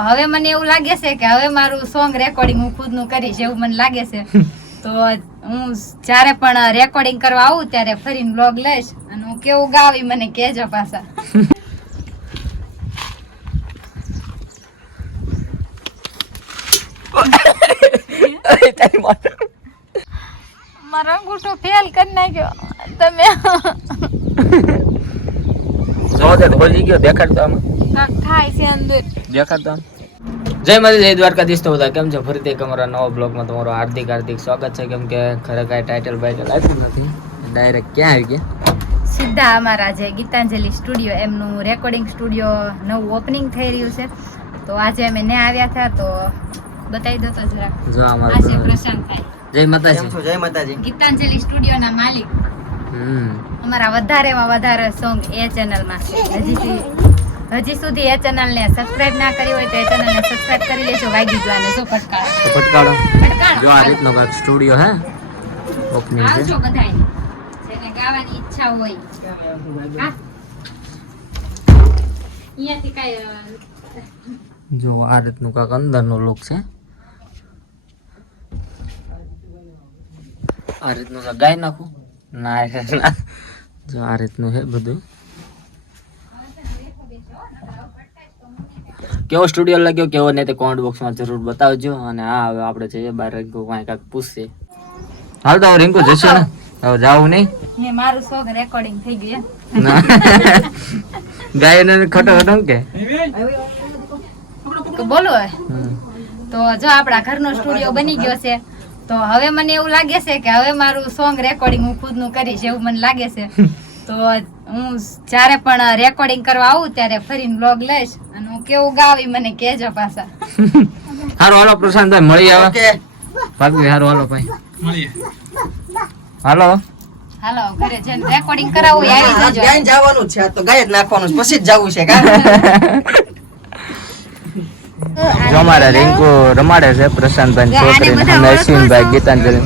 હવે મને એવું લાગે છે કે હવે મારું સોંગ રેકોર્ડિંગ હું ખુદનું કરીશ એવું મને લાગે છે. તો હું જ્યારે પણ રેકોર્ડિંગ કરવા આવું ત્યારે ફરીને બ્લોગ લઈશ અને હું કેવું ગાવી મને કહેજો પાછા. મારો અંગૂઠો ફેલ કરી નાખ્યો. તમે જો તે ખોલી ગયો. દેખાડતો આમ. થાય છે અંદર. દેખાડતો આમ. જય માતા જય દ્વારકાધીશ તો બધા. કેમ છે? ફરીથી એક અમારા નવા બ્લોગમાં તમારું હાર્દિક હાર્દિક સ્વાગત છે. કેમ કે ખરેખર ટાઇટલ બાઇટલ આપ્યું નથી. ડાયરેક્ટ ક્યાં આવી ગયા? સીધા અમારા જે ગીતાંજલિ સ્ટુડિયો એમનું રેકોર્ડિંગ સ્ટુડિયો નવું ઓપનિંગ થઈ રહ્યું છે. તો આજે અમે ને આવ્યા હતા તો બતાવી દો તો જરાક જો આ આજે અમારું પ્રશાંત ભાઈ જય માતાજી. જય માતાજી. ગીતાંજલિ સ્ટુડિયોના માલિક. અમારા વધારેમાં વધારે સોંગ એ ચેનલમાં છે. હજી સુધી- હજી સુધી એ ચેનલને સબસ્ક્રાઇબ ના કરી હોય તો એ ચેનલને સબસ્ક્રાઇબ કરી લેજો વાગી જવાને જો ફટકાર ફટકાર જો આ રીતનો કાક સ્ટુડિયો હે. ઓપનિંગ છે. આવજો બધાય. જેને ગાવાની ઈચ્છા હોય. અહીંયાથી કાંઈ જો આ રીતનું કાક અંદરનો લુક છે. આ રીતનું ગાઈ નાખું. ના. જો આ રીતનું છે બધું. કેવો સ્ટુડિયો લાગ્યો કેવો નહીં તે કોમેન્ટ બોક્સમાં જરૂર બતાવજો. અને હા હવે આપણે જઈએ બહાર રિંકુ કાંઈ કાંઈક પૂછશે. હાલ તો હવે રિંકુ જશે ને. હવે જાવું નહીં. ને મારું શોખ રેકોર્ડિંગ થઈ ગયું ના. ગાય ખટો ખટો કે. બોલો. તો જો આપણા ઘરનો સ્ટુડિયો બની ગયો છે. તો હવે મને એવું લાગે છે કે હવે મારું સોંગ રેકોર્ડિંગ હું ખુદનું કરીશ એવું મને લાગે છે. તો હું જ્યારે પણ રેકોર્ડિંગ કરવા આવું ત્યારે ફરીને બ્લોગ લઈશ અને હું કેવું ગાવી મને કેજો પાછા. હારો હાલો પ્રશાંતભાઈ મળી આવે ભાગવી હારો હાલો ભાઈ. હાલો. હાલો ઘરે જઈને રેકોર્ડિંગ કરાવવું હોય આવી જજો. જવાનું છે તો ગાય જ નાખવાનું પછી જ જવું છે કા? જો અમારા રિંકુ રમાડે છે પ્રશાંતભાઈ છોકરી અને અશ્વિનભાઈ ગીતાંજલિ.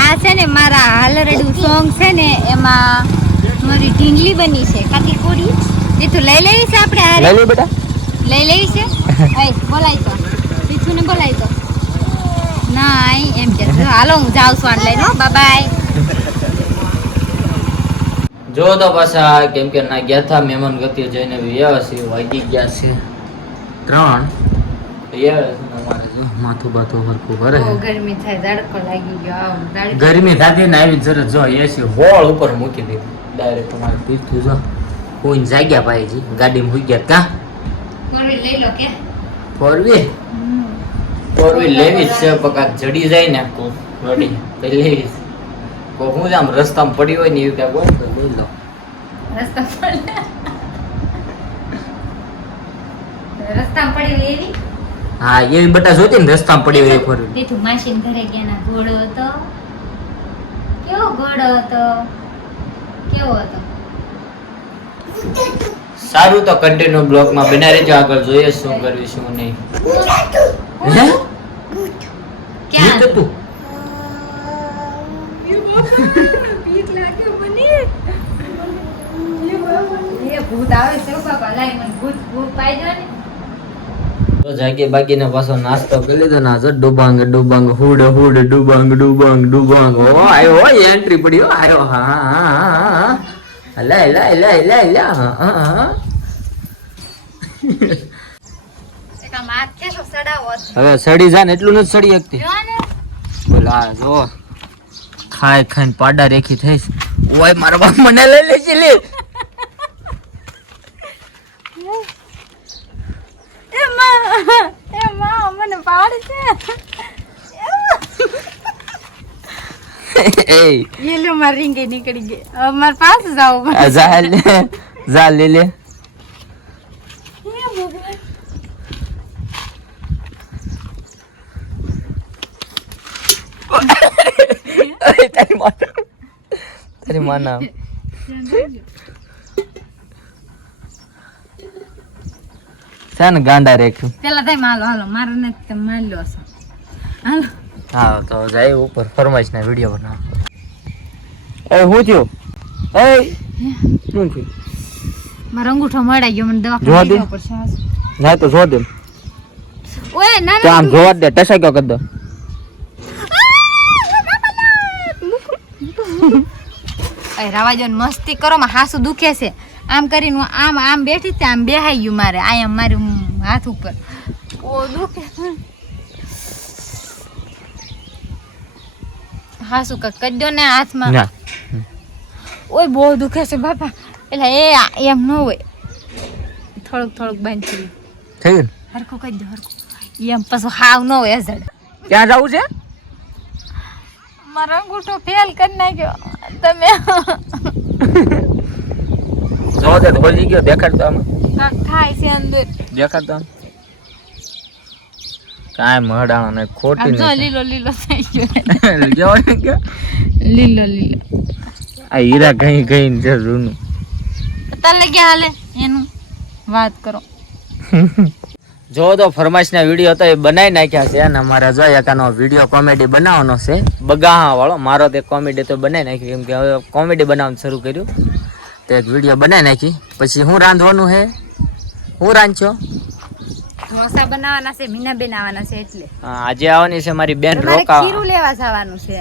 આ છે ને મારા હાલરડું સોંગ છે ને એમાં મારી ઢીંગલી બની છે. કાતી કોરી? એ તો લઈ લેવી છે આપણે હારે. લઈ લે બેટા. લઈ લેવી છે? આય બોલાય તો. પીછું બોલાય તો. ના એમ કે હાલો હું જાઉં છું લઈને હો. બાય જો તો પાછા કેમ કે ના ગયા હતા મહેમાન ગતિ જઈને વ્યવસ્થિત વાગી ગયા છે. ત્રણ. જો. માથું બાથું હરખું ભરે. ગરમી થાય તડકો લાગી ગયો ગરમી થતી ને આવી જરા જો એસી હોળ ઉપર મૂકી દીધી. ડાયરેક્ટ તમારે પીઠું જો. કોઈ જાગ્યા ભાઈજી ગાડીમાં હુઈ ગયા કા? ફોરવી લઈ લો કે. ફોર ફોરવી ફોર વ્હીલ લેવી છે પકા જડી જાય ને તો રડી તો લેવી જ. હું જ આમ રસ્તામાં પડી હોય ને એવું ને તો લઈ લો. રસ્તા પર રસ્તા પડી હોય એવી? હા એવી બટા જોતી ને રસ્તામાં પડી હોય ફોર વ્હીલ તેથી માસીન ઘરે ગયા ના ઘોડો હતો. કેવો ઘોડો હતો? કેવો હતો? સારું તો કન્ટિન્યુ બ્લોકમાં બના રહેજો આગળ જોઈએ શું કરવી શું નહીં. હે? ક્યાં? હતું? એ ભૂત આવે છે બાપા લાઈ મને ભૂત ભૂત પાઈ ને. તો જાગી બાગીને પાછો નાસ્તો કરી લીધો ના જો ડુબાંગ ડુબાંગ, હુડ હુડ, ડુબાંગ ડુબાંગ ડુબાંગ. ઓ, આયો, હો એન્ટ્રી પડી, હો, આયો, હા હા હા લે લે લે લે લે, હા હા. હવે સડી જાય ને, એટલું નથી સડી શકતી. બોલા જો, ખાઈ ખાઈને પાડા રેખી થઈશ. ઓય, મારા બાપ મને લઈ લે છે લે. એ માં મને પાડ છે. એ લે માર રીંગે નીકળી ગઈ. હવે માર પાસે જાવ જા લે છે ને ગાંડા રેખ્યું. પેલા થાય માલો હાલો મારે ને તમે મારી લો છો હાલો. હા તો જાય ઉપર ફરમાઈશ ના વીડિયો બનાવ. એ હું થયું? એ શું થયું? મારો અંગૂઠો મળાઈ ગયો મને દવા દવાખાને દે. પડશે ના તો જો દે. ઓય ના તો ના આમ જોવા દે ટસા ગયો દો અય રાવાજન ને મસ્તી કરો માં હાસુ દુખે છે. આમ કરીને હું આમ આમ બેઠી ત્યાં આમ બેહાઈ ગયું મારે. આમ મારું હાથ ઉપર. ઓ દુખે. હાસુ કક કરી દો ને હાથમાં. ઓય બહુ દુખે છે બાપા. એટલે એ એમ ન હોય. થોડુંક થોડુંક બંધ થઈ ગયું હરખું કરી દો હરખું. એમ પછી હાવ ન હોય અઝડ. ક્યાં જવું છે? મારો અંગૂઠો ફેલ કરી નાખ્યો. તમે જો દે ખોલી ગયો. દેખાડ તો આમાં. કાંક થાય છે અંદર. દેખાડ તો આમ. કાંઈ મહડાણો ને ખોટી આમ લીલો લીલો થઈ ગયો. કેવો ને કે લીલો લીલો. આ હીરા ગઈ ગઈ ને છે જૂનું. તાલે ગયા હાલે? એનું વાત કરો. જો તો ફરમાઈશના વીડિયો તો એ બનાવી નાખ્યા છે અને અમારે જોયા એકાનો વીડિયો કોમેડી બનાવવાનો છે. બગાહા વાળો મારો તે કોમેડી તો બનાવી નાખ્યો. કેમ કે હવે કોમેડી બનાવવાનું શરૂ કર્યું. તો એક વીડિયો બનાવી નાખી. પછી હું રાંધવાનું હે? હું રાંધશો? ઢોસા બનાવવાના છે મીના બેન આવવાના છે એટલે. હા, આજે આવવાની છે મારી બેન તમારે રોકા. ખીરું લેવા જવાનું છે.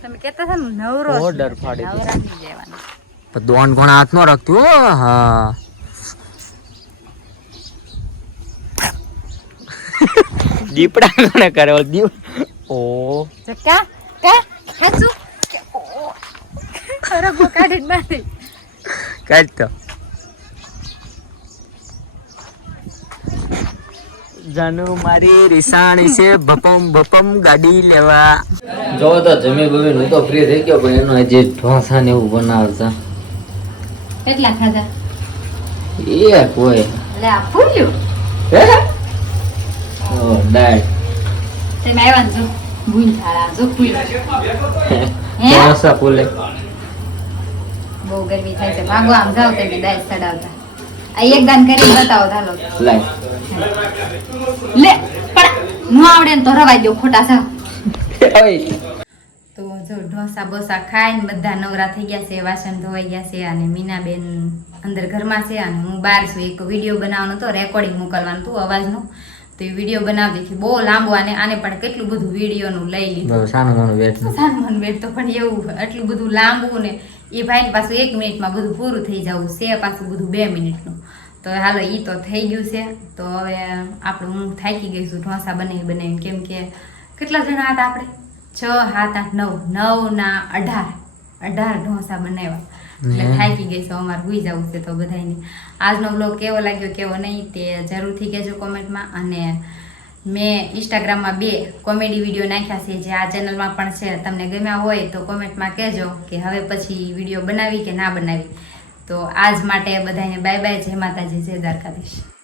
તમે કહેતા હતા ને નવરો ઓર્ડર ફાડી. નવરાત્રી લેવાનું. પણ દોન ઘણા હાથ નો રાખતું હો હા. દીપડા કોને કરે? દીપ ઓ. ચક્કા કા કા? હાચું ખરગો કાઢીને મારી કાઢ તો. જાનુ મારી રિસાણી છે ભપમ ભપમ ગાડી લેવા. જો તો જમી બમી હું તો ફ્રી થઈ ગયો પણ એનો હજી ઢોસા ને એવું બનાવતા. કેટલા ખાધા? એ કોઈ. લે આ ફૂલ્યું. હે? ઓ દાળ. તે મેવાન જો ભૂલ થાળા જો ફૂલ્યું. ઢોસા ફૂલે. બહુ ગરમી થાય છે. ભાગો આમ જાવ તમે દાય ચડાવતા. આ એક દાન કરી બતાવો ચાલો. લાય. લે પણ ન આવડે ને તો રવાઈ દો ખોટા સા તો જો ઢોસા બોસા ખાઈને બધા નવરા થઈ ગયા છે વાસણ ધોવાઈ ગયા છે અને મીનાબેન અંદર ઘરમાં છે અને હું બહાર છું. એક વીડિયો બનાવવાનો હતો રેકોર્ડિંગ મોકલવાનું હતું અવાજનું. તો એ વીડિયો બનાવી હતી. બહુ લાંબો અને આને પણ કેટલું બધું વિડીયોનું લઈ લીધું. સાનું મોનું બેઠ તો પણ એવું એટલું બધું લાંબુ ને એ ભાઈને પાછું એક મિનિટમાં બધું પૂરું થઈ જવું છે પાછું બધું બે મિનિટનું. તો હાલો એ તો થઈ ગયું છે. તો હવે આપણે હું થાકી ગઈ છું ઢોસા બનાવી બનાવીને કેમ કે કેટલા જણા હતા આપણે? છ સાત આઠ નવ. નવ ના અઢાર. અઢાર ઢોસા બનાવ્યા. એટલે થાકી ગઈ છું અમારે ભૂઈ જવું છે તો બધાને આજનો બ્લોગ કેવો લાગ્યો કેવો નહીં તે જરૂરથી કહેજો કોમેન્ટમાં. અને મેં ઇન્સ્ટાગ્રામમાં બે કોમેડી વીડિયો નાખ્યા છે, જે આ ચેનલમાં પણ છે. તમને ગમ્યા હોય તો કોમેન્ટમાં કહેજો કે હવે પછી વીડિયો બનાવી કે ના બનાવી. તો આજ માટે બધાને બાય બાય જય માતાજી, જય દ્વારકાધીશ.